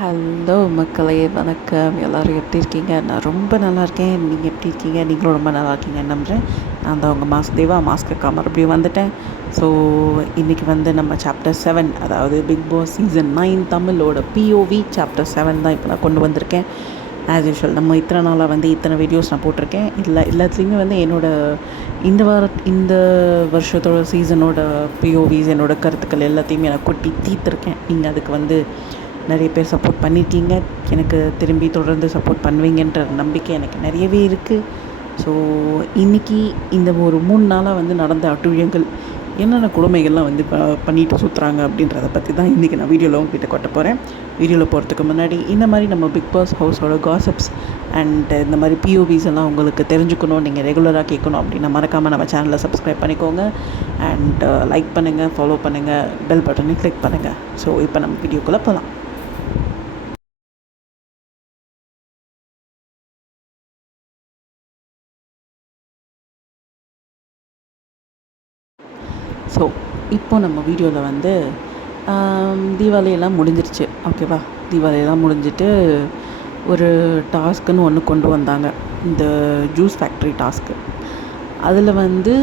Hello மக்களே, வணக்கம். எல்லோரும் எப்படி இருக்கீங்க? நான் ரொம்ப நல்லா இருக்கேன். நீங்கள் எப்படி இருக்கீங்க? நீங்களும் ரொம்ப நல்லா இருக்கீங்கன்னு நம்புகிறேன். நான் தான் உங்கள் தேவா மாஸ்க்கு மறுபடியும் வந்துட்டேன். ஸோ இன்றைக்கி வந்து நம்ம சாப்டர் 7, அதாவது பிக் பாஸ் சீசன் 9 தமிழோட பிஓவி சாப்டர் 7 தான் இப்போ நான் கொண்டு வந்திருக்கேன். ஆஸ் யூஷுவல் நம்ம இத்தனை நாளாக வந்து இத்தனை வீடியோஸ் நான் போட்டிருக்கேன். எல்லாத்துலேயுமே வந்து இந்த வருஷத்தோட சீசனோட பிஓவிஸ், என்னோடய கருத்துக்கள் எல்லாத்தையுமே நான் கொட்டி தீர்த்துருக்கேன். நீங்கள் அதுக்கு வந்து நிறைய பேர் சப்போர்ட் பண்ணியிருக்கீங்க. எனக்கு திரும்பி தொடர்ந்து சப்போர்ட் பண்ணுவீங்கன்ற நம்பிக்கை எனக்கு நிறையவே இருக்குது. ஸோ இன்றைக்கி இந்த ஒரு 3 நாளாக வந்து நடந்த அட்டூழியங்கள், என்னென்ன கொடுமைகள்லாம் வந்து பண்ணிட்டு சுற்றுறாங்க அப்படின்றத பற்றி தான் இன்றைக்கி நான் வீடியோவில் உங்ககிட்ட கொட்ட போகிறேன். வீடியோவில் போகிறதுக்கு முன்னாடி இந்த மாதிரி நம்ம பிக் பாஸ் ஹவுஸோட காசிப்ஸ் அண்ட் இந்த மாதிரி பிஓவிஸ் எல்லாம் உங்களுக்கு தெரிஞ்சுக்கணும், நீங்கள் ரெகுலராக கேட்கணும் அப்படின்னா மறக்காமல் நம்ம சேனலை சப்ஸ்கிரைப் பண்ணிக்கோங்க. அண்ட் லைக் பண்ணுங்கள், ஃபாலோ பண்ணுங்கள், பெல் பட்டனை கிளிக் பண்ணுங்கள். ஸோ இப்போ நம்ம வீடியோக்குள்ளே போகலாம். ஸோ இப்போ நம்ம வீடியோவில் வந்து தீபாவளியெல்லாம் முடிஞ்சிருச்சு, ஓகேவா? தீபாவளியெல்லாம் முடிஞ்சிட்டு ஒரு டாஸ்க்குன்னு ஒன்று கொண்டு வந்தாங்க, இந்த ஜூஸ் ஃபேக்ட்ரி டாஸ்க்கு. அதில் வந்து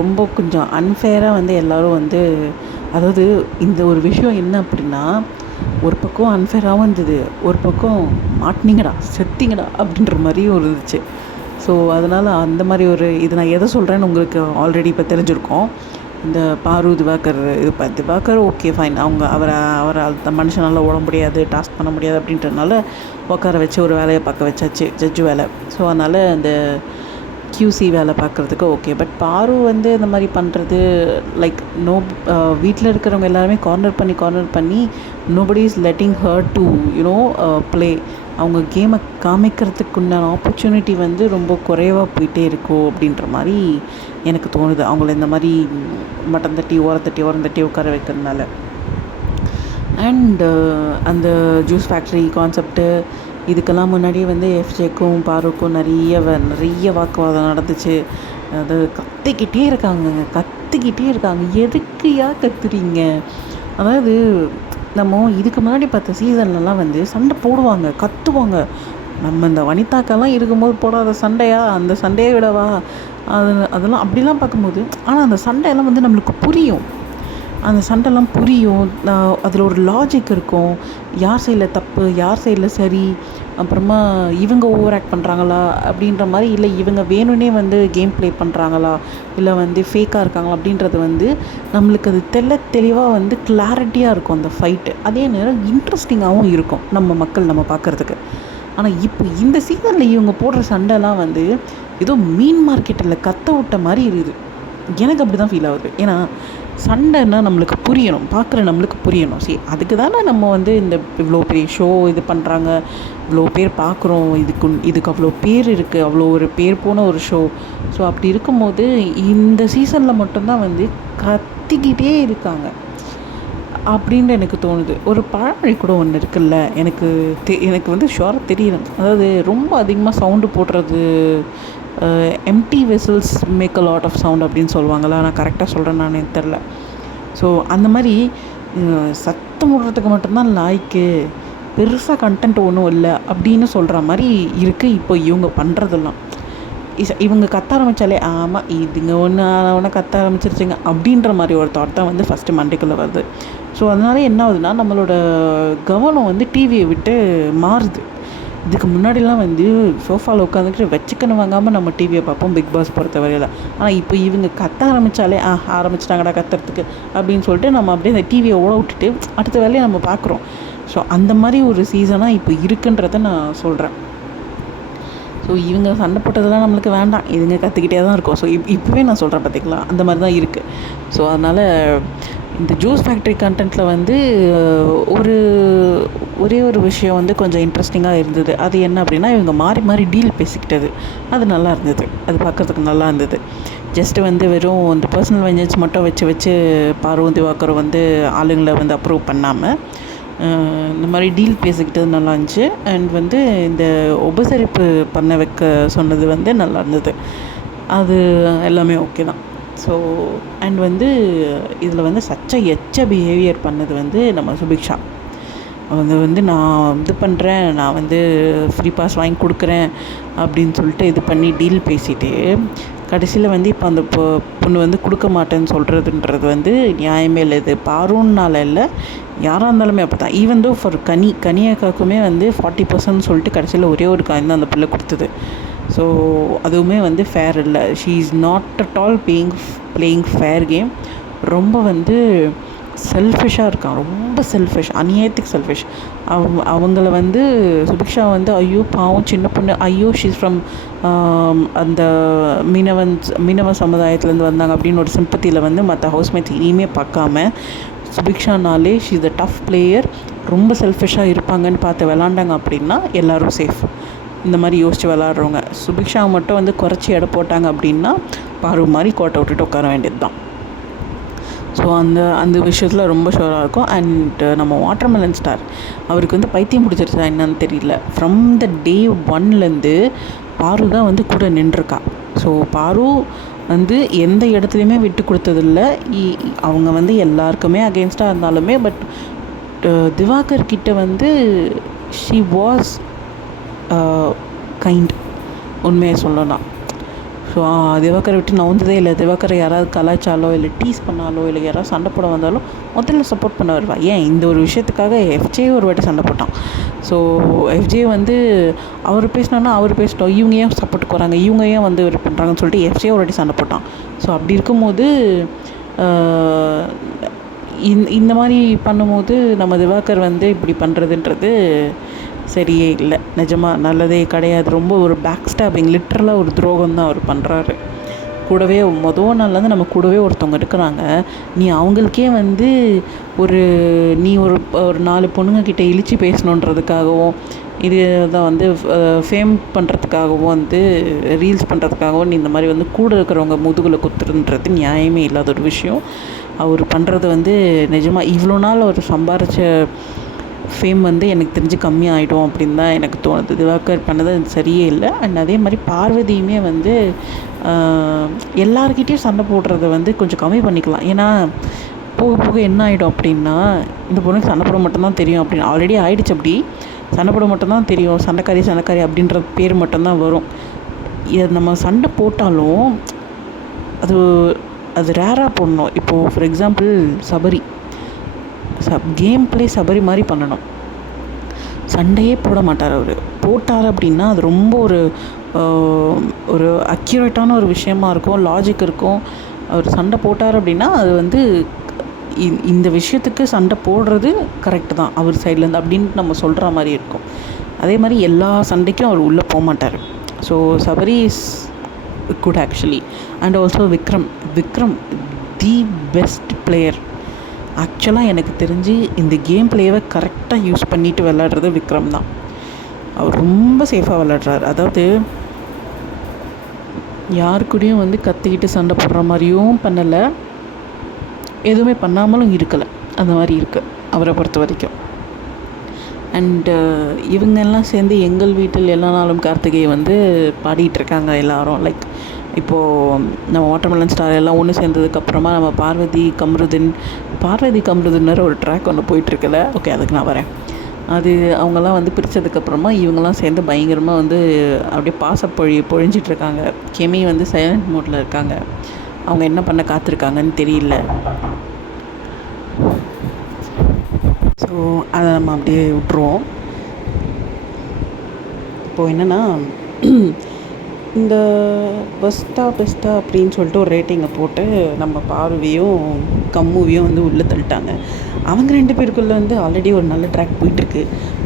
ரொம்ப கொஞ்சம் அன்ஃபேராக வந்து எல்லோரும் வந்து, அதாவது இந்த ஒரு விஷயம் என்ன அப்படின்னா, ஒரு பக்கம் அன்ஃபேராகவும் இருந்தது, ஒரு பக்கம் மாட்டினீங்கடா செத்திங்கடா அப்படின்ற மாதிரியும் இருந்துச்சு. ஸோ அதனால் அந்த மாதிரி இது நான் எதை சொல்கிறேன்னு உங்களுக்கு ஆல்ரெடி இப்போ தெரிஞ்சிருக்கோம். இந்த பாரு திவாகர், திவாகர் ஓகே ஃபைன், அவரை அந்த மனுஷனால் ஓட முடியாது, டாஸ்க் பண்ண முடியாது அப்படின்றதுனால உட்கார வச்சு ஒரு வேலையை பார்க்க வச்சாச்சு, ஜட்ஜு வேலை. ஸோ அதனால் அந்த கியூசி வேலை பார்க்குறதுக்கு ஓகே. பட் பாரு வந்து இந்த மாதிரி பண்ணுறது லைக் வீட்டில் இருக்கிறவங்க எல்லாருமே கார்னர் பண்ணி nobody is letting her to play. அவங்க கேமை காமிக்கிறதுக்கு உண்டான ஆப்பர்ச்சுனிட்டி வந்து ரொம்ப குறைவாக போயிட்டே இருக்கோ அப்படின்ற மாதிரி எனக்கு தோணுது, அவங்கள இந்த மாதிரி மட்டம் தட்டி ஓரம் தட்டி உட்கார வைக்கிறதுனால. அண்டு அந்த ஜூஸ் ஃபேக்ட்ரி கான்செப்ட்டு, இதுக்கெல்லாம் முன்னாடியே வந்து எஃப்ஜேக்கும் பாருக்கும் நிறைய வாக்குவாதம் நடந்துச்சு. அது கத்திக்கிட்டே இருக்காங்க. எதுக்குயா கத்துறீங்க? அதாவது நம்ம இதுக்கு முன்னாடி பார்த்த சீசன்லலாம் வந்து சண்டை போடுவாங்க, கத்துவாங்க. நம்ம இந்த வனிதாக்கெல்லாம் இருக்கும்போது போடாத சண்டையா, அந்த சண்டையை விடவா? அதெல்லாம் அப்படிலாம் பார்க்கும்போது, ஆனால் அந்த சண்டையெல்லாம் வந்து நம்மளுக்கு புரியும். அந்த சண்டைலாம் புரியும். அதில் ஒரு லாஜிக் இருக்கும். யார் சைடில் தப்பு, யார் சைடில் சரி, அப்புறமா இவங்க ஓவர் ஆக்ட் பண்ணுறாங்களா அப்படின்ற மாதிரி, இல்லை இவங்க வேணும்னே வந்து கேம் ப்ளே பண்ணுறாங்களா, இல்லை வந்து ஃபேக்காக இருக்காங்களா அப்படின்றது வந்து நம்மளுக்கு அது தெளிவாக வந்து கிளாரிட்டியாக இருக்கும் அந்த ஃபைட்டு. அதே நேரம் இன்ட்ரெஸ்டிங்காகவும் இருக்கும் நம்ம பார்க்குறதுக்கு. ஆனால் இப்போ இந்த சீசனில் இவங்க போடுற சண்டைலாம் வந்து ஏதோ மீன் மார்க்கெட்டில் கத்த விட்ட மாதிரி இருக்குது. எனக்கு அப்படி தான் ஃபீல் ஆகுது. ஏன்னா சண்டைன்னா நம்மளுக்கு புரியணும், பார்க்குற நம்மளுக்கு புரியணும். சரி, அதுக்கு தானே நம்ம வந்து இவ்வளோ பெரிய ஷோ இது பண்ணுறாங்க, இவ்வளோ பேர் பார்க்குறோம், இதுக்கு அவ்வளோ பேர் இருக்குது, அவ்வளோ ஒரு பேர் போன ஒரு ஷோ. ஸோ அப்படி இருக்கும்போது இந்த சீசனில் மட்டும்தான் வந்து கத்திக்கிட்டே இருக்காங்க அப்படின்னு எனக்கு தோணுது. ஒரு பழமொழி கூட ஒன்று இருக்குல்ல, எனக்கு வந்து ஷுவராக தெரியணும். அதாவது ரொம்ப அதிகமாக சவுண்டு போடுறது, empty vessels make a lot of sound அப்படின்னு சொல்லுவாங்களா? நான் கரெக்டாக சொல்கிறேன்னு நான் எனக்கு தெரில. ஸோ அந்த மாதிரி சத்தம் விடுறதுக்கு மட்டும்தான் லாய்க்கு, பெருசாக கண்டென்ட் ஒன்றும் இல்லை அப்படின்னு சொல்கிற மாதிரி இருக்குது இப்போ இவங்க பண்ணுறதெல்லாம். இவங்க கத்த ஆரம்பித்தாலே ஆமாம் இதுங்க ஒன்று கத்த ஆரம்பிச்சிருச்சுங்க அப்படின்ற மாதிரி ஒரு தாட் தான் வந்து ஃபஸ்ட்டு மண்டைக்குள்ளே வருது. ஸோ அதனால என்ன ஆகுதுன்னா, நம்மளோட கவனம் வந்து டிவியை விட்டு மாறுது. இதுக்கு முன்னாடிலாம் வந்து சோஃபாவில் உட்காந்துக்கிட்டு வச்சுக்கணும் வாங்காமல் நம்ம டிவியை பார்ப்போம் பிக் பாஸ் பொறுத்த வரையில். ஆனால் இப்போ இவங்க கத்த ஆரம்பித்தாலே ஆரம்பிச்சிட்டாங்கடா கத்துறதுக்கு அப்படின்னு சொல்லிட்டு நம்ம அப்படியே அந்த டிவியை ஓட விட்டுட்டு அடுத்த வேலையை நம்ம பார்க்குறோம். ஸோ அந்த மாதிரி ஒரு சீசனாக இப்போ இருக்குன்றதை நான் சொல்கிறேன். ஸோ இவங்க சண்டை போட்டதெல்லாம் நம்மளுக்கு வேண்டாம், இதுங்க கற்றுக்கிட்டே தான் இருக்கும். ஸோ இப்போவே நான் சொல்கிறேன் பார்த்திங்களா, அந்த மாதிரி தான் இருக்குது. ஸோ அதனால் இந்த ஜூஸ் ஃபேக்ட்ரி கண்டென்ட்டில் வந்து ஒரே ஒரு விஷயம் வந்து கொஞ்சம் இன்ட்ரெஸ்டிங்காக இருந்தது. அது என்ன அப்படின்னா, இவங்க மாறி டீல் பேசிக்கிட்டது. அது நல்லா இருந்தது, அது பார்க்குறதுக்கு நல்லா இருந்தது. ஜஸ்ட்டு வந்து வெறும் இந்த பர்சனல் வெஞ்சன்ஸ் மட்டும் வச்சு பாரு திவாகரும் வந்து ஆளுங்களை வந்து அப்ரூவ் பண்ணாமல் இந்த மாதிரி டீல் பேசிக்கிட்டது நல்லா இருந்துச்சு. அண்ட் வந்து இந்த உபசரிப்பு பண்ண வைக்க சொன்னது வந்து நல்லா இருந்தது. அது எல்லாமே ஓகே தான். ஸோ அண்ட் வந்து இதில் வந்து எச்ச பிஹேவியர் பண்ணது வந்து நம்ம சுபிக்ஷா. வந்து நான் இது பண்ணுறேன், நான் வந்து ஃப்ரீ பாஸ் வாங்கி கொடுக்குறேன் அப்படின்னு சொல்லிட்டு இது பண்ணி டீல் பேசிட்டு கடைசியில் வந்து இப்போ அந்த பொண்ணு வந்து கொடுக்க மாட்டேன்னு சொல்கிறதுன்றது வந்து நியாயமே இல்லை. இது பாருன்னால இல்லை, யாராக இருந்தாலுமே அப்படி தான். ஈவன் தோ ஃபார் கனியாக்காக்குமே வந்து 40% சொல்லிட்டு கடைசியில் ஒரே ஒரு காயின் தான் அந்த பிள்ளை கொடுத்தது. ஸோ அதுவுமே வந்து ஃபேர் இல்லை. She is not at all playing fair game. ரொம்ப வந்து செல்ஃபிஷாக இருக்கான், ரொம்ப செல்ஃபிஷ், அநியாயத்துக்கு செல்ஃபிஷ். அவங்கள வந்து சுபிக்ஷா வந்து ஐயோ பாவம் சின்ன பொண்ணு, ஐயோ ஷீஸ் ஃப்ரம் அந்த மீனவ சமுதாயத்துலேருந்து வந்தாங்க அப்படின்னு ஒரு சிம்பத்தியில் வந்து மற்ற ஹவுஸ்மேட்ஸ் இனிமே பார்க்காம சுபிக்ஷானாலே she is a tough player, ரொம்ப செல்ஃபிஷாக இருப்பாங்கன்னு பார்த்து விளாண்டாங்க அப்படின்னா எல்லோரும் சேஃப். இந்த மாதிரி யோசித்து விளாட்றவங்க சுபிக்ஷா மட்டும் வந்து குறைச்சி எடை போட்டாங்க அப்படின்னா பாரு மாதிரி கோட்டை விட்டுட்டு உட்கார வேண்டியது தான். ஸோ அந்த விஷயத்தில் ரொம்ப ஷுவராக இருக்கும். அண்ட் நம்ம வாட்டர்மெலன் ஸ்டார் அவருக்கு வந்து பைத்தியம் பிடிச்சிருச்சா என்னன்னு தெரியல. ஃப்ரம் த டே 1லேருந்து பாரு தான் வந்து கூட நின்றுருக்கா. ஸோ பாரு வந்து எந்த இடத்துலையுமே விட்டு கொடுத்ததில்ல. அவங்க வந்து எல்லாருக்குமே அகெயின்ஸ்டாக இருந்தாலுமே பட் திவாகர் கிட்ட வந்து ஷி வாஸ் கைண்ட், உண்மையை சொல்லலாம். ஸோ திவாகரை விட்டு நவுந்ததே இல்லை. திவாகரை யாராவது கலாய்ச்சாலோ இல்லை டீஸ் பண்ணாலோ இல்லை யாராவது சண்டை போட வந்தாலும் முதல்ல சப்போர்ட் பண்ண வருவா. ஏன் இந்த ஒரு விஷயத்துக்காக எஃப்ஜே ஒரு வாட்டி சண்டை போட்டான். ஸோ எஃப்ஜே வந்து அவர் பேசினான்னா அவர் பேசிட்டோம், இவங்க ஏன் சப்போர்ட்டுக்கு வராங்க, இவங்க ஏன் வந்து இது பண்ணுறாங்கன்னு சொல்லிட்டு எஃப்ஜே ஒரு வாட்டி சண்டை போட்டான். ஸோ அப்படி இருக்கும்போது இந்த மாதிரி பண்ணும்போது நம்ம திவாகர் வந்து இப்படி பண்ணுறதுன்றது சரியே இல்லை. நிஜமாக நல்லதே கிடையாது. ரொம்ப ஒரு பேக் ஸ்டாபிங், லிட்ரலாக ஒரு துரோகம் தான் அவர் பண்ணுறாரு. கூடவே நாள்லேருந்து நம்ம கூடவே ஒருத்தவங்க இருக்கிறாங்க, நீ அவங்களுக்கே வந்து நீ ஒரு 4 பொண்ணுங்கக்கிட்ட இழிச்சு பேசணுன்றதுக்காகவும் இது தான் வந்து ஃபேம் பண்ணுறதுக்காகவும் வந்து ரீல்ஸ் பண்ணுறதுக்காகவும் நீ இந்த மாதிரி வந்து கூட இருக்கிறவங்க முதுகில் குத்துறதுன்றது நியாயமே இல்லாத ஒரு விஷயம். அவர் பண்ணுறது வந்து நிஜமாக இவ்வளோ நாள் அவர் சம்பாரித்த ஃபேம் வந்து எனக்கு தெரிஞ்சு கம்மியாகிடும் அப்படின்னு தான் எனக்கு தோணுது. திவாகர் பண்ணது சரியே இல்லை. அண்ட் அதே மாதிரி பார்வதியுமே வந்து எல்லாருக்கிட்டேயும் சண்டை போடுறத வந்து கொஞ்சம் கம்மி பண்ணிக்கலாம். ஏன்னா போக போக என்ன ஆகிடும் அப்படின்னா இந்த பொண்ணுக்கு சண்டை போட மட்டும்தான் தெரியும் அப்படின்னு ஆல்ரெடி ஆகிடுச்சு. அப்படி சண்டை போட மட்டும்தான் தெரியும், சண்டைக்காரி அப்படின்ற பேர் மட்டும்தான் வரும். இதை நம்ம சண்டை போட்டாலும் அது ரேராக போடணும். இப்போது for example Sabari game play Sabari மாதிரி பண்ணணும். சண்டையே போட மாட்டார். அவர் போட்டார் அப்படின்னா அது ரொம்ப ஒரு அக்யூரேட்டான ஒரு விஷயமா இருக்கும், லாஜிக் இருக்கும். அவர் சண்டை போட்டார் அப்படின்னா அது வந்து இந்த விஷயத்துக்கு சண்டை போடுறது கரெக்டு தான் அவர் சைட்லேருந்து அப்படின்னு நம்ம சொல்கிற மாதிரி இருக்கும். அதே மாதிரி எல்லா சண்டைக்கும் அவர் உள்ளே போக மாட்டார். So Sabari is good actually. And also Vikram the best player. ஆக்சுவலாக எனக்கு தெரிஞ்சு இந்த கேம் பிளேவை கரெக்டாக யூஸ் பண்ணிவிட்டு விளையாடுறது விக்ரம் தான். அவர் ரொம்ப சேஃபாக விளையாடுறாரு. அதாவது யாருக்கூடையும் வந்து கத்திக்கிட்டு சண்டை போடுற மாதிரியும் பண்ணலை, எதுவுமே பண்ணாமலும் இருக்கலை. அந்த மாதிரி இருக்குது அவரை பொறுத்த வரைக்கும். அண்டு இவங்கெல்லாம் சேர்ந்து எங்கள் வீட்டில் எல்லா நாளும் கார்த்திகை வந்து பாடிட்டுருக்காங்க எல்லோரும். லைக் இப்போது நம்ம வாட்டர்மெலன் ஸ்டார் எல்லாம் ஒன்று சேர்ந்ததுக்கப்புறமா நம்ம பார்வதி கம்ருதின் ஒரு ட்ராக் ஒன்று போயிட்டுருக்குல்ல. ஓகே, அதுக்கு நான் வரேன். அது அவங்கெல்லாம் வந்து பிரித்ததுக்கப்புறமா இவங்கெல்லாம் சேர்ந்து பயங்கரமாக வந்து அப்படியே பொழிஞ்சிட்ருக்காங்க. கெமி வந்து சைலண்ட் மோடில் இருக்காங்க. அவங்க என்ன பண்ண காத்திருக்காங்கன்னு தெரியல. ஸோ அதை நம்ம அப்படியே விட்டுருவோம். இப்போது என்னென்னா இந்த பெஸ்ட்டா அப்படின்னு சொல்லிட்டு ஒரு ரேட்டிங்கை போட்டு நம்ம பார்வையும் கம்முவையும் வந்து உள்ளே தள்ளிட்டாங்க. அவங்க 2 பேருக்குள்ளே வந்து ஆல்ரெடி ஒரு நல்ல ட்ராக் போயிட்டுருக்கு.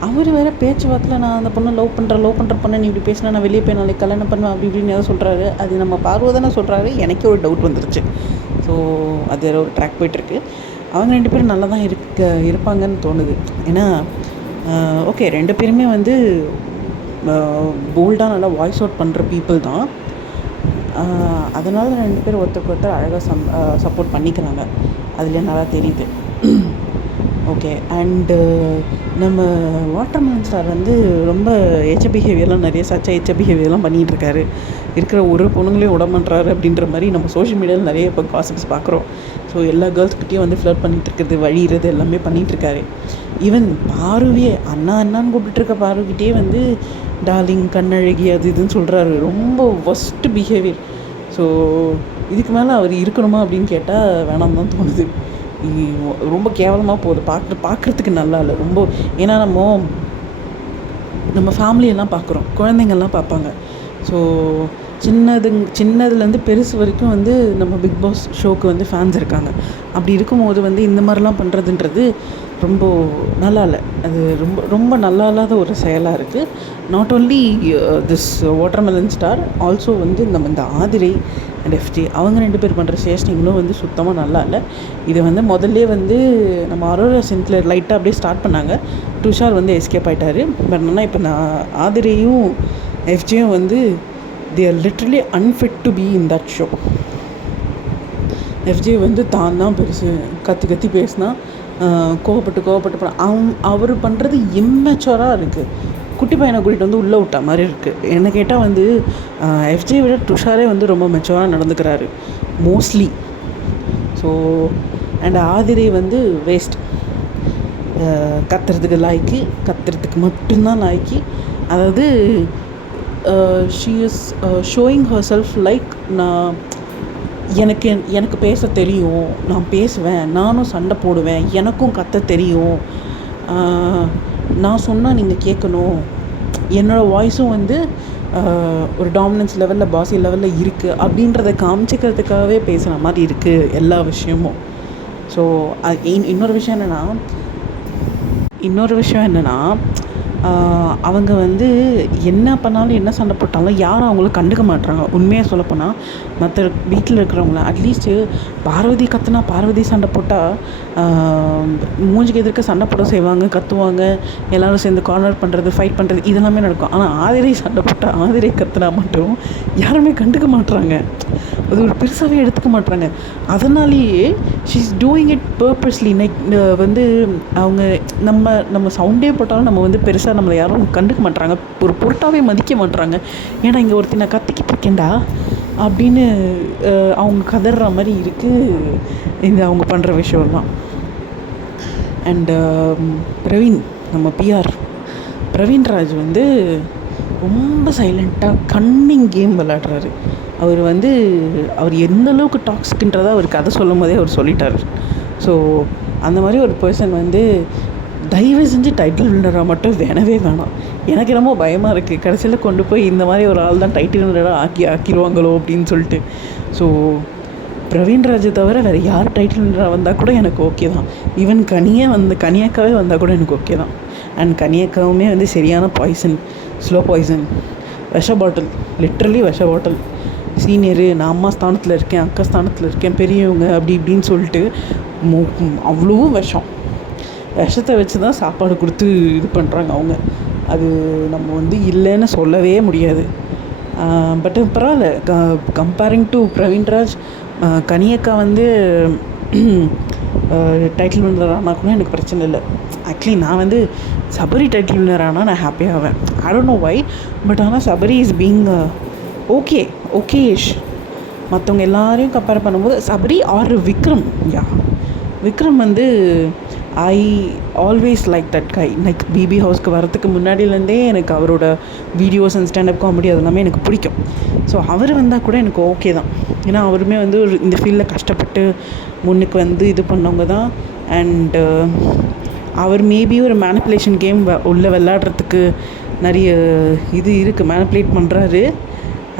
அவர் வேறு பேச்சுவாக்கில் நான் அந்த பொண்ணை லவ் பண்ணுற பொண்ணை நீ இப்படி பேசினா நான் வெளியே போய் நாளைக்கு கல்யாணம் பண்ணுவேன் அப்படி இப்படின்னு ஏதோ சொல்கிறாரு. அது நம்ம பார்வை தானே சொல்கிறாரு. எனக்கே ஒரு டவுட் வந்துருச்சு. ஸோ அது ஒரு ட்ராக் போயிட்டுருக்கு. அவங்க 2 பேரும் நல்லா தான் இருப்பாங்கன்னு தோணுது. ஏன்னா ஓகே 2 பேருமே வந்து போல்டாக நல்லா வாய்ஸ் அவுட் பண்ணுற பீப்புள் தான். அதனால் 2 பேர் ஒருத்தருக்கு ஒருத்தர் அழகாக சப்போர்ட் பண்ணிக்கிறாங்க. அதுலேயே நல்லா தெரியுது. ஓகே. அண்டு நம்ம வாட்டர்மெலன் ஸ்டார் வந்து ரொம்ப எச்ச பிஹேவியர்லாம் நிறைய எச்ச பிஹேவியர்லாம் பண்ணிகிட்ருக்காரு. இருக்கிற ஒரு பொண்ணுங்களையும் விடமாட்றாரு அப்படின்ற மாதிரி நம்ம சோஷியல் மீடியாவில் நிறைய இப்போ காசிப்ஸ் பார்க்குறோம். ஸோ எல்லா கேர்ள்ஸ்கிட்டையும் வந்து ஃப்ளர்ட் பண்ணிகிட்ருக்கிறது, வழிகிறது எல்லாமே பண்ணிகிட்ருக்காரு. ஈவன் பார்வையே அண்ணா அண்ணான்னு கூப்பிட்டுருக்க பார்வைக்கிட்டே வந்து டார்லிங், கண்ணழகி, அது இதுன்னு சொல்கிறாரு. ரொம்ப ஒஸ்ட்டு பிஹேவியர். ஸோ இதுக்கு மேலே அவர் இருக்கணுமா அப்படின்னு கேட்டால் வேணாம் தான் தோணுது. ரொம்ப கேவலமாக போகுது. பார்க்குறதுக்கு நல்லா இல்லை ரொம்ப. ஏன்னா நம்ம ஃபேமிலியெல்லாம் பார்க்குறோம், குழந்தைங்கள்லாம் பார்ப்பாங்க. ஸோ சின்னதுலேருந்து பெருசு வரைக்கும் வந்து நம்ம பிக் பாஸ் ஷோக்கு வந்து ஃபேன்ஸ் இருக்காங்க. அப்படி இருக்கும்போது வந்து இந்த மாதிரிலாம் பண்ணுறதுன்றது ரொம்ப நல்லா இல்லை. அது ரொம்ப ரொம்ப நல்லா இல்லாத ஒரு செயலாக இருக்குது. Not only this watermelon star, also வந்து நம்ம இந்த ஆதிரை அண்ட் எஃப்ஜே அவங்க 2 பேர் பண்ணுற சேஷ்டிங்களும் வந்து சுத்தமாக நல்லா இல்லை. இதை வந்து முதல்லே வந்து நம்ம அரோரா சென்டில் லைட்டாக அப்படியே ஸ்டார்ட் பண்ணாங்க. துஷார் வந்து எஸ்கேப் ஆகிட்டார். பட் ஆனால் இப்போ நான் ஆதிரையும் எஃப்ஜேயும் வந்து they are literally unfit to be in that show. FJ வந்து தான் தான் பெருசு, கத்தி பேசினா கோவப்பட்டு அவர் பண்ணுறது இம்மெச்சூராக இருக்குது. குட்டி பையனை கூட்டிகிட்டு வந்து உள்ளே விட்டா மாதிரி இருக்குது. என்ன கேட்டால் வந்து எஃப்ஜே விட துஷாரே வந்து ரொம்ப மெச்சூராக நடந்துக்கிறாரு மோஸ்ட்லி. ஸோ அண்ட் ஆதிரை வந்து வேஸ்ட். கத்துறதுக்கு மட்டும்தான் லாய்க்கு. அதாவது she is showing her self like எனக்கு பேச தெரியும், நான் பேசுவேன், நானும் சண்டை போடுவேன், எனக்கும் கத்த தெரியும், நான் சொன்னால் நீங்கள் கேட்கணும், என்னோடய வாய்ஸும் வந்து ஒரு டாமினன்ஸ் லெவலில், பாசி லெவலில் இருக்குது அப்படின்றத காமிச்சிக்கிறதுக்காகவே பேசுகிற மாதிரி இருக்குது எல்லா விஷயமும். ஸோ இன்னொரு விஷயம் என்னென்னா அவங்க வந்து என்ன பண்ணாலும், என்ன சண்டை போட்டாலும் யாரும் அவங்கள கண்டுக்க மாட்றாங்க. உண்மையாக சொல்லப்போனால் மற்ற வீட்டில் இருக்கிறவங்கள அட்லீஸ்ட்டு பார்வதி சண்டை போட்டால் மூஞ்சிக்கு எதிர்க்க சண்டை போட செய்வாங்க, கத்துவாங்க, எல்லோரும் சேர்ந்து கார்னர் பண்ணுறது, ஃபைட் பண்ணுறது இதெல்லாமே நடக்கும். ஆனால் ஆதிரை சண்டை போட்டால், ஆதிரை கத்துனா மட்டும் யாருமே கண்டுக்க மாட்றாங்க. அது ஒரு பெருசாகவே எடுத்துக்க மாட்றாங்க. அதனாலேயே she is doing it purposely. வந்து அவங்க நம்ம சவுண்டே போட்டாலும் நம்ம வந்து பெருசாக நம்மளை யாரும் கண்டுக்க மாட்றாங்க, ஒரு பொருட்டாகவே மதிக்க மாட்றாங்க. ஏன்னா இங்கே ஒருத்தி நான் கத்திக்கிட்டு இருக்கேன்டா அப்படின்னு அவங்க கதற மாதிரி இருக்குது இந்த அவங்க பண்ணுற விஷயம்லாம். அண்டு நம்ம பிரவீன்ராஜ் வந்து ரொம்ப சைலண்ட்டாக கன்னிங் கேம் விளையாடுறாரு. அவர் எந்த அளவுக்கு டாக்ஸிக்ன்றதை அவர் கதை சொல்லும் போதே அவர் சொல்லிட்டார். ஸோ அந்த மாதிரி ஒரு பர்சன் வந்து தயவு செஞ்சு டைட்டில் வின்னராக மட்டும் வேணாம். எனக்கு ரொம்ப பயமாக இருக்குது, கடைசியில் கொண்டு போய் இந்த மாதிரி ஒரு ஆள் தான் டைட்டில் வின்னராக ஆக்கிடுவாங்களோ அப்படின்னு சொல்லிட்டு. ஸோ பிரவீன்ராஜை தவிர வேறு யார் டைட்டில் வின்னராக வந்தால் கூட எனக்கு ஓகே தான். ஈவன் கனியாக்காவே வந்தால் கூட எனக்கு ஓகே தான். அண்ட் கனியாக்காவுமே வந்து சரியான பாய்சன், ஸ்லோ பாய்சன், விஷ பாட்டில், லிட்ரலி விஷ பாட்டில். சீனியரு, நான் அம்மா ஸ்தானத்தில் இருக்கேன், அக்கா ஸ்தானத்தில் இருக்கேன், பெரியவங்க அப்படி இப்படின்னு சொல்லிட்டு அவ்வளோ விஷத்தை வச்சு தான் சாப்பாடு கொடுத்து இது பண்ணுறாங்க அவங்க. அது நம்ம வந்து இல்லைன்னு சொல்லவே முடியாது. பட் பரவாயில்ல, கம்பேரிங் டு பிரவீன்ராஜ், கனியக்கா வந்து டைட்டில் வின்னர் ஆனால் கூட எனக்கு பிரச்சனை இல்லை. ஆக்சுவலி நான் வந்து சபரி டைட்டில் வின்னர் ஆனால் நான் ஹாப்பியாக ஆவேன். I don't know why. But ஆனால் சபரி இஸ் பீங் ஓகேயிஷ். மற்றவங்க எல்லாரையும் கம்பேர் பண்ணும்போது சபரி ஆர் விக்ரம் வந்து I always like that guy. Like BB ஹவுஸ்க்கு வரத்துக்கு முன்னாடியிலேருந்தே எனக்கு அவரோட வீடியோஸ் அண்ட் ஸ்டாண்டப் காமெடி அதெல்லாமே எனக்கு பிடிக்கும். ஸோ அவர் வந்தால் கூட எனக்கு ஓகே தான். ஏன்னா அவருமே வந்து இந்த ஃபீல்டில் கஷ்டப்பட்டு முன்னுக்கு வந்து இது பண்ணவங்க தான். அண்டு அவர் மேபி ஒரு மேனிப்புலேஷன் கேம் உள்ளே விளையாடுறதுக்கு நிறைய இது இருக்குது, மேனிப்புலேட் பண்ணுறாரு.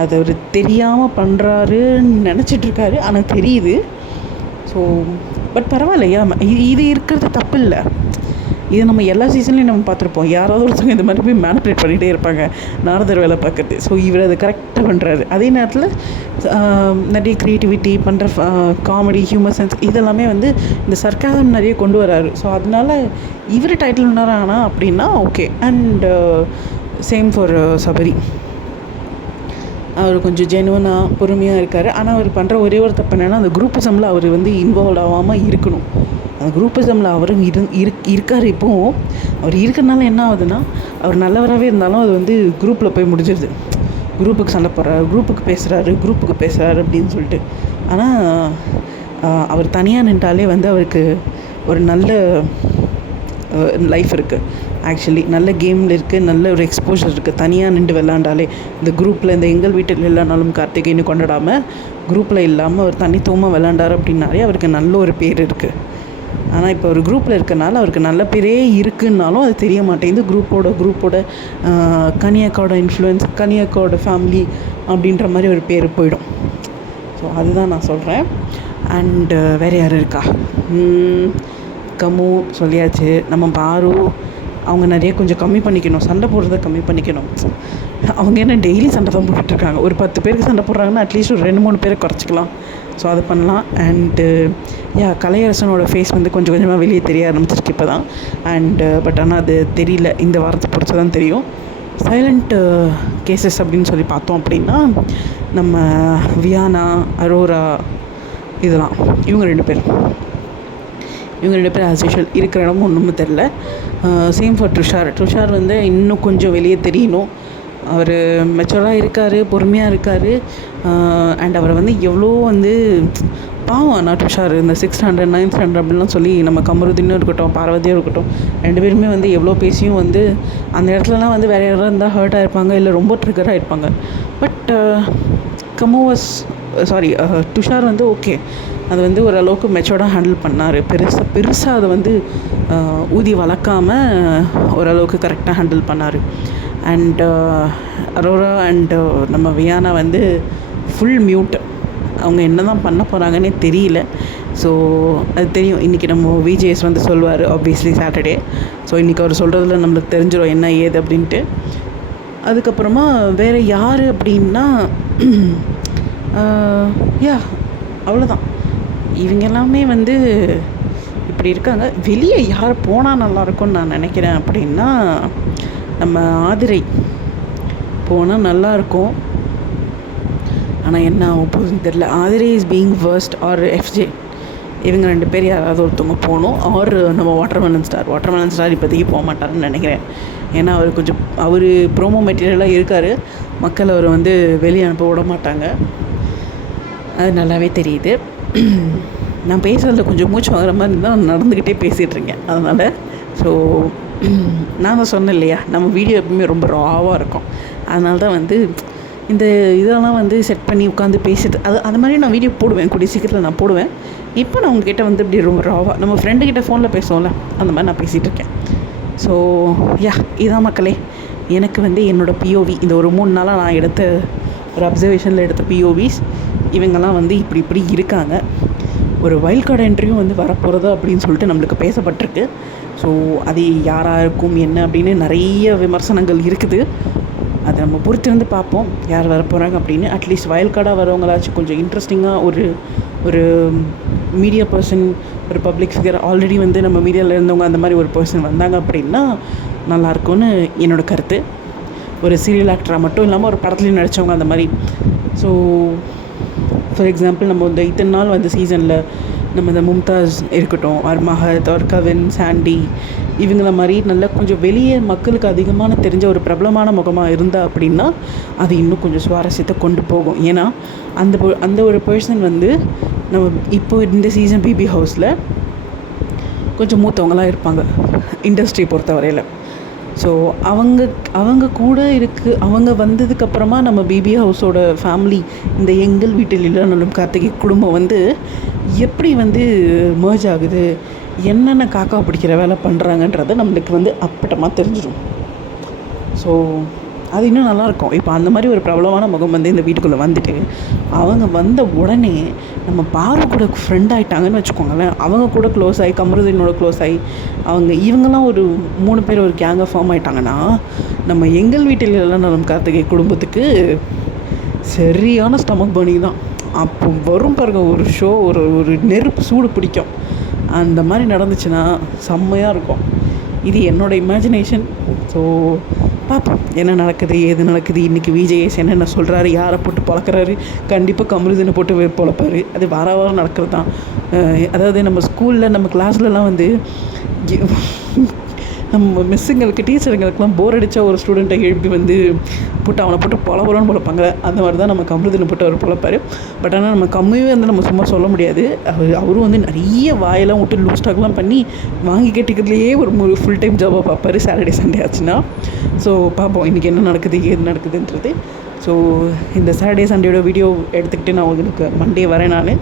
அது அவர் தெரியாமல் பண்ணுறாருன்னு நினச்சிட்ருக்காரு, ஆனால் தெரியுது. ஸோ பட் பரவாயில்லையா, இது இருக்கிறது தப்பு இல்லை. இது நம்ம எல்லா சீசன்லேயும் நம்ம பார்த்துருப்போம். யாராவது ஒருத்தவங்க இந்த மாதிரி போய் மேனிப்புலேட் பண்ணிகிட்டே இருப்பாங்க, நாரதர் வேலை பார்க்குறது. ஸோ இவர் அதை கரெக்டாக பண்ணுறாரு. அதே நேரத்தில் நிறைய க்ரியேட்டிவிட்டி பண்ணுற, காமெடி, ஹியூமர் சென்ஸ் இதெல்லாமே வந்து இந்த சர்க்காசம் நிறைய கொண்டு வராரு. ஸோ அதனால இவர் டைட்டில் வின்னர் ஆனால் அப்படின்னா okay. And same for Sabari. அவர் கொஞ்சம் ஜெனுவனாக பொறுமையாக இருக்கார். ஆனால் அவர் பண்ணுற ஒரே ஒரு தப்பு என்னென்னா, அந்த குரூப்பிசமில் அவர் வந்து இன்வால்வ் ஆகாமல் இருக்கணும். அந்த குரூப்பிசமில் அவரும் இருக்கார். இப்போவும் அவர் இருக்கிறனால என்ன ஆகுதுன்னா, அவர் நல்லவராகவே இருந்தாலும் அது வந்து குரூப்பில் போய் முடிஞ்சிருது. குரூப்புக்கு சண்டை போடுறாரு, குரூப்புக்கு பேசுகிறாரு அப்படின்னு சொல்லிட்டு. ஆனால் அவர் தனியாக நின்றாலே வந்து அவருக்கு ஒரு நல்ல லைஃப் இருக்குது. ஆக்சுவலி நல்ல கேமில் இருக்குது, நல்ல ஒரு எக்ஸ்போஷர் இருக்குது. தனியாக நின்று விளாண்டாலே இந்த குரூப்பில் இந்த எங்கள் வீட்டில் இல்லைனாலும் கார்த்திகைன்னு கொண்டாடாமல் குரூப்பில் இல்லாமல் அவர் தனித்துவமாக விளாண்டார் அப்படின்னாலே அவருக்கு நல்ல ஒரு பேர் இருக்குது. ஆனால் இப்போ ஒரு குரூப்பில் இருக்கனால அவருக்கு நல்ல பேரே இருக்குன்னாலும் அது தெரிய மாட்டேங்குது. குரூப்போட கனியாக்காவோட இன்ஃப்ளூயன்ஸ், கனியாக்காவோட ஃபேமிலி அப்படின்ற மாதிரி ஒரு பேர் போயிடும். ஸோ அதுதான் நான் சொல்கிறேன். அண்டு வேறு யார் இருக்கா? கமு சொல்லியாச்சு. நம்ம பாரு அவங்க நிறைய கொஞ்சம் கம்மி பண்ணிக்கணும், சண்டை போடுறத கம்மி பண்ணிக்கணும். அவங்க என்ன டெய்லி சண்டை தான் போட்டுட்ருக்காங்க. ஒரு 10 பேருக்கு சண்டை போடுறாங்கன்னா அட்லீஸ்ட் ஒரு 2-3 பேரை குறைச்சிக்கலாம். ஸோ அது பண்ணலாம். அண்டு கலையரசனோட ஃபேஸ் வந்து கொஞ்சம் கொஞ்சமாக வெளியே தெரிய ஆரம்பிச்சிருக்கு இப்போ தான். பட் ஆனால் அது தெரியல, இந்த வாரத்தை பொறுத்து தான் தெரியும். சைலண்ட் கேசஸ் அப்படின்னு சொல்லி பார்த்தோம் அப்படின்னா நம்ம வியானா, அரோரா, இதெல்லாம் இவங்க ரெண்டு பேர் ஆஸ் யூஷுவல் இருக்கிற இடமும் ஒன்றும் தெரில. சேம் ஃபார் ட்ருஷார் வந்து இன்னும் கொஞ்சம் வெளியே தெரியணும். அவர் மெச்சூராக இருக்கார், பொறுமையாக இருக்கார். அண்ட் அவரை வந்து எவ்வளோ வந்து பாவம். நான் ட்ருஷார் இந்த 6th standard 9th standard அப்படின்லாம் சொல்லி நம்ம கமருதீனும் இருக்கட்டும், பார்வதியும் இருக்கட்டும், 2 பேருமே வந்து எவ்வளோ பேசியும் வந்து அந்த இடத்துலலாம் வந்து வேறு யாராவது இருந்தால் ஹர்ட் ஆகிருப்பாங்க, இல்லை ரொம்ப ட்ரிகர் ஆகிருப்பாங்க. பட் துஷார் வந்து ஓகே, அது வந்து ஓரளவுக்கு மெச்சோர்டாக ஹேண்டில் பண்ணார். பெருசாக அதை வந்து ஊதி வளர்க்காமல் ஓரளவுக்கு கரெக்டாக ஹேண்டில் பண்ணார். அண்ட் அரோரா அண்டு நம்ம வியானா வந்து ஃபுல் மியூட். அவங்க என்ன தான் பண்ண போகிறாங்கன்னே தெரியல. ஸோ அது தெரியும் இன்றைக்கி நம்ம விஜேஎஸ் வந்து சொல்லுவார், ஆப்வியஸ்லி சாட்டர்டே. ஸோ இன்றைக்கி அவர் சொல்கிறதுல நம்மளுக்கு தெரிஞ்சிடும் என்ன ஏது அப்படின்ட்டு. அதுக்கப்புறமா வேறு யார் அப்படின்னா அவ்வளோதான். இவங்க எல்லாமே வந்து இப்படி இருக்காங்க. வெளியே யார் போனால் நல்லாயிருக்கும்னு நான் நினைக்கிறேன் அப்படின்னா நம்ம ஆதிரை போனால் நல்லாயிருக்கும். ஆனால் என்ன ஆகும் போகுதுன்னு தெரில. Aadhirai is being worst or FJ, இவங்க 2 பேர் யாராவது ஒருத்தவங்க போகணும். ஆர் நம்ம வாட்டர்மெலன் ஸ்டார் இப்போதைக்கு போக மாட்டாருன்னு நினைக்கிறேன். ஏன்னா அவர் ப்ரோமோ மெட்டீரியலாக இருக்கார். மக்கள் அவர் வந்து வெளியே அனுப்ப விட மாட்டாங்க, அது நல்லாவே தெரியுது. நான் பேசுகிறதுல கொஞ்சம் மூச்சு வாங்குற மாதிரி தான் நடந்துக்கிட்டே பேசிகிட்ருக்கேன். அதனால் ஸோ நான் தான் சொன்னேன் இல்லையா, நம்ம வீடியோ எப்பவுமே ரொம்ப ராவாக இருக்கும். அதனால தான் வந்து இந்த இதெல்லாம் வந்து செட் பண்ணி உட்காந்து பேசிட்டு அது மாதிரி நான் வீடியோ போடுவேன், கூடிய சீக்கிரத்தில் நான் போடுவேன். இப்போ நான் உங்ககிட்ட வந்து இப்படி ரொம்ப ராவாக நம்ம ஃப்ரெண்டுக்கிட்ட ஃபோனில் பேசுவோம்ல, அந்த மாதிரி நான் பேசிகிட்ருக்கேன். ஸோ இதான் மக்களே, எனக்கு வந்து என்னோடய பிஓவி இந்த ஒரு 3 நாளாக நான் எடுத்த ஒரு அப்சர்வேஷனில் எடுத்த பிஓவிஸ் இவங்கெல்லாம் வந்து இப்படி இருக்காங்க. ஒரு வைல்ட் கார்டு என்ட்ரியும் வந்து வரப்போகிறது அப்படின்னு சொல்லிட்டு நம்மளுக்கு பேசப்பட்டிருக்கு. ஸோ அது யாராக இருக்கும் என்ன அப்படின்னு நிறைய விமர்சனங்கள் இருக்குது. அதை நம்ம பொறுத்திருந்து பார்ப்போம் யார் வரப்போகிறாங்க அப்படின்னு. அட்லீஸ்ட் வைல்ட் கார்டாக வரவங்களாச்சும் கொஞ்சம் இன்ட்ரெஸ்டிங்காக ஒரு மீடியா பர்சன், ஒரு பப்ளிக் ஃபிகர், ஆல்ரெடி வந்து நம்ம மீடியாவில் இருந்தவங்க அந்த மாதிரி ஒரு பர்சன் வந்தாங்க அப்படின்னா நல்லாயிருக்கும்னு என்னோடய கருத்து. ஒரு சீரியல் ஆக்டராக மட்டும் இல்லாமல் ஒரு படத்துலையும் நடித்தவங்க அந்த மாதிரி. ஸோ ஃபார் எக்ஸாம்பிள் நம்ம இந்த இத்தனை நாள் வந்து சீசனில் நம்ம இந்த மும்தாஸ் இருக்கட்டும், மஹத், கவின், சாண்டி, இவங்கள மாதிரி நல்லா கொஞ்சம் வெளியே மக்களுக்கு அதிகமான தெரிஞ்ச ஒரு பிரபலமான முகமாக இருந்தால் அப்படின்னா அது இன்னும் கொஞ்சம் சுவாரஸ்யத்தை கொண்டு போகும். ஏன்னா அந்த ஒரு பர்சன் வந்து நம்ம இப்போ இந்த சீசன் பிபி ஹவுஸில் கொஞ்சம் மூத்தவங்களாக இருப்பாங்க இண்டஸ்ட்ரி பொறுத்த வரையில். ஸோ அவங்க கூட அவங்க வந்ததுக்கப்புறமா நம்ம பிபி ஹவுஸோட ஃபேமிலி, இந்த எங்கள் வீட்டில் இல்லைனாலும் கார்த்திகை குடும்பம் வந்து எப்படி வந்து மர்ஜ் ஆகுது, என்னென்ன காக்கா பிடிக்கிற வேலை பண்ணுறாங்கன்றது நம்மளுக்கு வந்து அப்பட்டமாக தெரிஞ்சிடும். ஸோ அது இன்னும் நல்லாயிருக்கும். இப்போ அந்த மாதிரி ஒரு பிரபலமான முகம் வந்து இந்த வீட்டுக்குள்ளே வந்துட்டு அவங்க வந்த உடனே நம்ம பாரு கூட ஃப்ரெண்ட் ஆகிட்டாங்கன்னு வச்சுக்கோங்களேன். அவங்க கூட க்ளோஸ் ஆகி, கமருதீனோட க்ளோஸ் ஆகி, இவங்கெல்லாம் ஒரு 3 பேர் ஒரு கேங்காக ஃபார்ம் ஆகிட்டாங்கன்னா நம்ம எங்கள் வீட்டில் எல்லாம் நம்ம கார்த்திகை குடும்பத்துக்கு சரியான ஸ்டமக் பர்னிங் தான். அப்போ வரும் பாருங்க ஒரு ஷோ, ஒரு நெருப்பு சூடு பிடிக்கும். அந்த மாதிரி நடந்துச்சுன்னா செம்மையாக இருக்கும். இது என்னோடய இமேஜினேஷன். ஸோ பார்ப்போம் என்ன நடக்குது ஏது நடக்குது. இன்றைக்கி விஜேஎஸ் என்னென்ன சொல்கிறாரு, யாரை போட்டு பழக்கிறாரு. கண்டிப்பாக கமருதீனை போட்டு பொழப்பாரு. அது வாரம் நடக்கிறது தான். அதாவது நம்ம ஸ்கூலில் நம்ம கிளாஸ்லலாம் வந்து நம்ம மிஸ்ஸுங்களுக்கு டீச்சருங்களுக்கெலாம் போர் அடித்தா ஒரு ஸ்டூடெண்ட்டை எழுப்பி வந்து போட்டு அவனை போட்டு பொலன்னு பொழப்பாங்க. அந்த மாதிரி தான் நம்ம கமருதீனை போட்டு அவர் பொழப்பார். பட் ஆனால் நம்ம கம்மியே வந்து நம்ம சும்மா சொல்ல முடியாது. அவரும் வந்து நிறைய வாயெல்லாம் விட்டு லூஸ் ஸ்டாக்லாம் பண்ணி வாங்கி கட்டிக்கிறதுலையே ஒரு ஃபுல் டைம் ஜாபாக பார்ப்பார் சாட்டர்டே சண்டே ஆச்சுன்னா. ஸோ பார்ப்போம் இன்றைக்கி என்ன நடக்குது ஏது நடக்குதுன்றது. ஸோ இந்த சாட்டர்டே சண்டேயோட வீடியோ எடுத்துக்கிட்டு நான் உங்களுக்கு மண்டே வரேன். நான்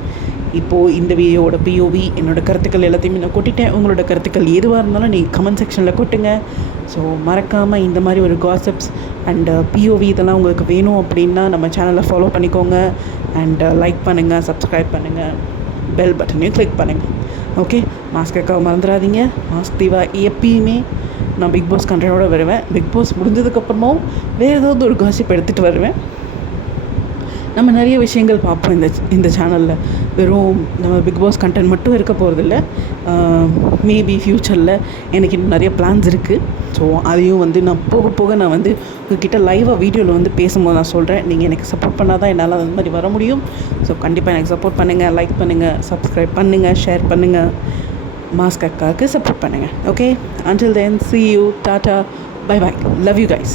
இப்போது இந்த வீடியோவோட பிஓவி என்னோடய கருத்துக்கள் எல்லாத்தையுமே நான் கொட்டிட்டேன். உங்களோட கருத்துக்கள் எதுவாக இருந்தாலும் நீங்கள் கமெண்ட் செக்ஷனில் கொட்டுங்க. ஸோ மறக்காமல் இந்த மாதிரி ஒரு காசிப்ஸ் அண்ட் பிஓவி இதெல்லாம் உங்களுக்கு வேணும் அப்படின்னா நம்ம சேனலை ஃபாலோ பண்ணிக்கோங்க. அண்ட் லைக் பண்ணுங்கள், சப்ஸ்கிரைப் பண்ணுங்கள், பெல் பட்டனையும் கிளிக் பண்ணுங்கள். ஓகே, மாஸ்க் அக்காவை மறந்துடாதீங்க. மாஸ்க் தீவா எப்பயுமே நான் பிக் பாஸ் கண்டென்ட்டோட வருவேன். பிக் பாஸ் முடிஞ்சதுக்கப்புறமும் வேறு ஏதாவது ஒரு காசிப் எடுத்துகிட்டு வருவேன். நம்ம நிறைய விஷயங்கள் பார்ப்போம் இந்த சேனலில். வெறும் நம்ம பிக் பாஸ் கண்டென்ட் மட்டும் இருக்க போகிறதில்ல. மேபி ஃப்யூச்சரில் எனக்கு இன்னும் நிறைய பிளான்ஸ் இருக்குது. ஸோ அதையும் வந்து நான் போக நான் வந்து உங்கள்கிட்ட லைவாக வீடியோவில் வந்து பேசும்போது நான் சொல்கிறேன். நீங்கள் எனக்கு சப்போர்ட் பண்ணால் தான் என்னால் அந்த மாதிரி வர முடியும். ஸோ கண்டிப்பாக எனக்கு சப்போர்ட் பண்ணுங்கள், லைக் பண்ணுங்கள், சப்ஸ்கிரைப் பண்ணுங்கள், ஷேர் பண்ணுங்கள், மாஸ்க் அக்காவுக்கு சப்போர்ட் பண்ணுங்கள். Okay, until then, see you, tata, bye bye, love you guys.